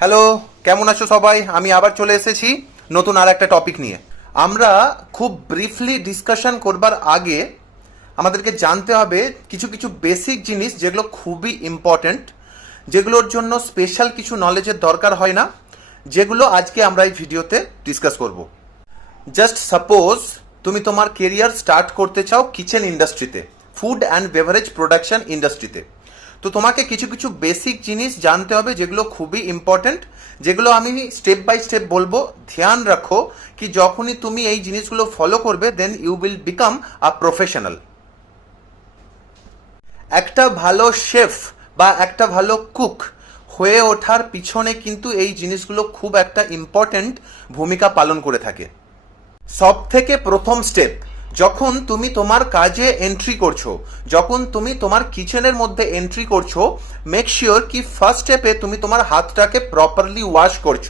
Hello, কেমন আছো সবাই? আমি আবার চলে এসেছি নতুন আর একটা টপিক নিয়ে। আমরা খুব ব্রিফলি ডিসকাশন করবার আগে আমাদেরকে জানতে হবে কিছু কিছু বেসিক জিনিস যেগুলো খুবই ইম্পর্ট্যান্ট যেগুলোর জন্য স্পেশাল কিছু নলেজের দরকার হয় না, যেগুলো আজকে আমরা এই ভিডিওতে ডিসকাস করব। জাস্ট সাপোজ তুমি তোমার কেরিয়ার স্টার্ট করতে চাও কিচেন ইন্ডাস্ট্রিতে ফুড অ্যান্ড বেভারেজ প্রোডাকশন ইন্ডাস্ট্রিতে তো তোমাকে কিছু কিছু বেসিক জিনিস জানতে হবে যেগুলো খুবই ইম্পর্ট্যান্ট যেগুলো আমি স্টেপ বাই স্টেপ বলব। ধ্যান রাখো কি যখনই তুমি এই জিনিসগুলো ফলো করবে then you will become a professional একটা ভালো শেফ বা একটা ভালো কুক হয়ে ওঠার পিছনে কিন্তু এই জিনিসগুলো খুব একটা ইম্পর্ট্যান্ট ভূমিকা পালন করে থাকে। সব থেকে প্রথম স্টেপ যখন তুমি তোমার কাজে এন্ট্রি করছ, যখন তুমি তোমার কিচেনের মধ্যে এন্ট্রি করছ মেক শিওর কি ফার্স্ট স্টেপে তুমি তোমার হাতটাকে প্রপারলি ওয়াশ করছ।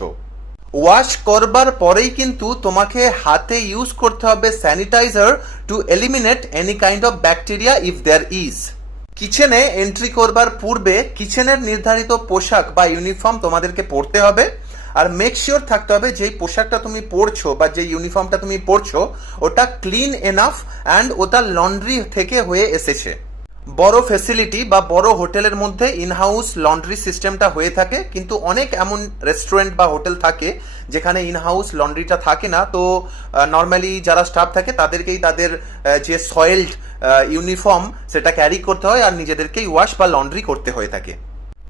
ওয়াশ করবার পরেই কিন্তু তোমাকে হাতে ইউজ করতে হবে sanitizer to eliminate any kind of bacteria if there is কিচেনে এন্ট্রি করবার পূর্বে কিচেনের নির্ধারিত পোশাক বা ইউনিফর্ম তোমাদেরকে পরতে হবে। আর মেক শিওর থাকতে হবে যেই পোশাকটা তুমি পরছো বা যে ইউনিফর্মটা তুমি পরছো, ওটা ক্লিন এনাফ অ্যান্ড ওটা লন্ড্রি থেকে হয়ে এসেছে। বড় ফেসিলিটি বা বড় হোটেলের মধ্যে ইনহাউস লন্ড্রি সিস্টেমটা হয়ে থাকে, কিন্তু অনেক এমন রেস্টুরেন্ট বা হোটেল থাকে যেখানে ইনহাউস লন্ড্রিটা থাকে না। তো নর্মালি যারা স্টাফ থাকে, তাদেরকেই তাদের যে সয়েলড ইউনিফর্ম সেটা ক্যারি করতে হয় আর নিজেদেরকেই ওয়াশ বা লন্ড্রি করতে হয়ে থাকে।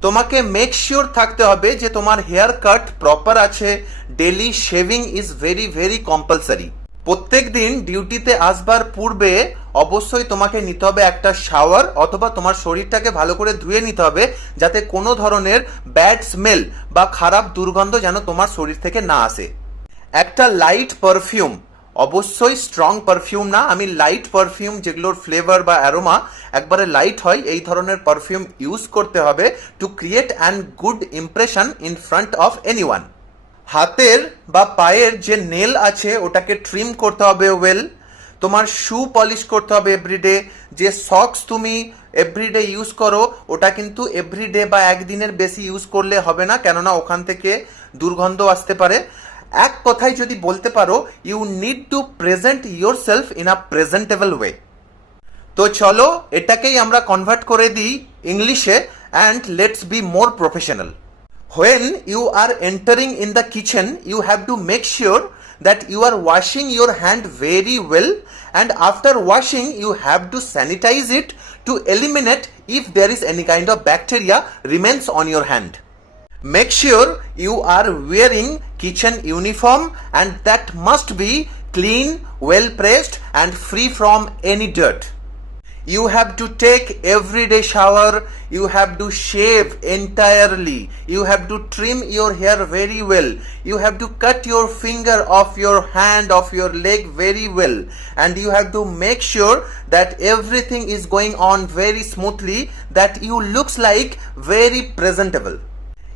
তোমাকে মেক শিওর থাকতে হবে যে তোমার হেয়ার কাট প্রপার আছে। Daily shaving is very very compulsory প্রত্যেক দিন ডিউটিতে আসবার পূর্বে অবশ্যই তোমাকে নিতে হবে একটা শাওয়ার অথবা তোমার শরীরটাকে ভালো করে ধুয়ে নিতে হবে যাতে কোনো ধরনের ব্যাড স্মেল বা খারাপ দুর্গন্ধ যেন তোমার শরীর থেকে না আসে। একটা লাইট পারফিউম অবশ্যই স্ট্রং পারফিউম না। আমি লাইট পারফিউম যেগুলোর ফ্লেভার বা অ্যারোমা একবারে লাইট হয়, এই ধরনের পারফিউম ইউজ করতে হবে to create and good impression in front of anyone হাতের বা পায়ের যে নেল আছে, ওটাকে ট্রিম করতে হবে ওয়েল তোমার শু পলিশ করতে হবে এভরিডে যে সক্স তুমি এভরিডে ইউজ করো, ওটা কিন্তু এভরিডে বা একদিনের বেশি ইউজ করলে হবে না, কেননা ওখান থেকে দুর্গন্ধ আসতে পারে। এক কথাই যদি বলতে পারো you need to present yourself in a presentable way তো চলো, এটাকেই আমরা কনভার্ট করে দিই ইংলিশে and let's be more professional when you are entering in the kitchen you have to make sure that you are washing your hand very well and after washing you have to sanitize it to eliminate if there is any kind of bacteria remains on your hand make sure you are wearing kitchen uniform and that must be clean well pressed and free from any dirt. You have to take everyday shower. You have to shave entirely. You have to trim your hair very well. You have to cut your finger off your hand off your leg very well. And you have to make sure that everything is going on very smoothly that you looks like very presentable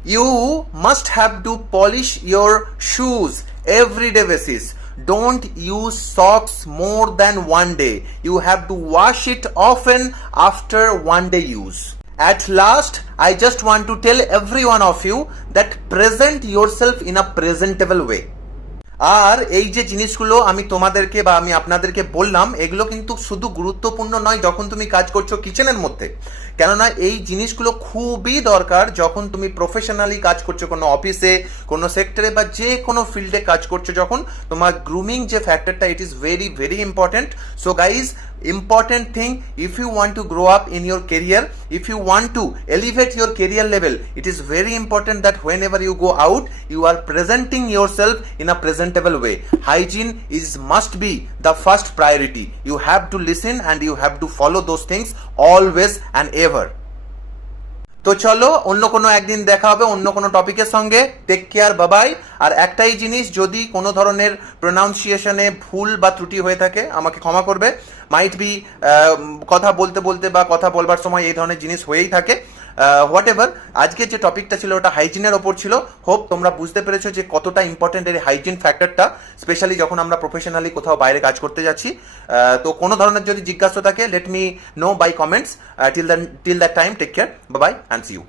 you must have to polish your shoes everyday basis don't use socks more than one day. You have to wash it often after one day use. At last i just want to tell every one of you that present yourself in a presentable way আর এই যে জিনিসগুলো আমি তোমাদেরকে বা আমি আপনাদেরকে বললাম, এগুলো কিন্তু শুধু গুরুত্বপূর্ণ নয় যখন তুমি কাজ করছ কিচেনের মধ্যে। কেননা এই জিনিসগুলো খুবই দরকার যখন তুমি প্রফেশনালি কাজ করছ কোনো অফিসে কোনো সেক্টরে বা যে কোনো ফিল্ডে কাজ করছ, যখন তোমার গ্রুমিং যে ফ্যাক্টরটা it is very very important so guys important thing if you want to grow up in your career if you want to elevate your career level it is very important that whenever you go out you are presenting yourself in a presentable way. Hygiene is must be the first priority. You have to listen and you have to follow those things always and ever তো চলো, অন্য কোনো একদিন দেখা হবে, অন্য কোনো টপিকের সঙ্গে। টেক কেয়ার বাবাই আর একটাই জিনিস, যদি কোনো ধরনের প্রোনাউন্সিয়েশনে ভুল বা ত্রুটি হয়ে থাকে, আমাকে ক্ষমা করবে। মাইট বি কথা বলতে বলতে বা কথা বলবার সময় এই ধরনের জিনিস হয়েই থাকে। হোয়াট এভার আজকে যে টপিকটা ছিল ওটা হাইজিনের ওপর ছিল। হোপ তোমরা বুঝতে পেরেছ যে কতটা ইম্পর্টেন্ট এর হাইজিন ফ্যাক্টরটা স্পেশালি যখন আমরা প্রফেশনালি কোথাও বাইরে কাজ করতে যাচ্ছি। তো কোনো ধরনের যদি জিজ্ঞাসা থাকে let me know by comments till the till that time take care bye and see you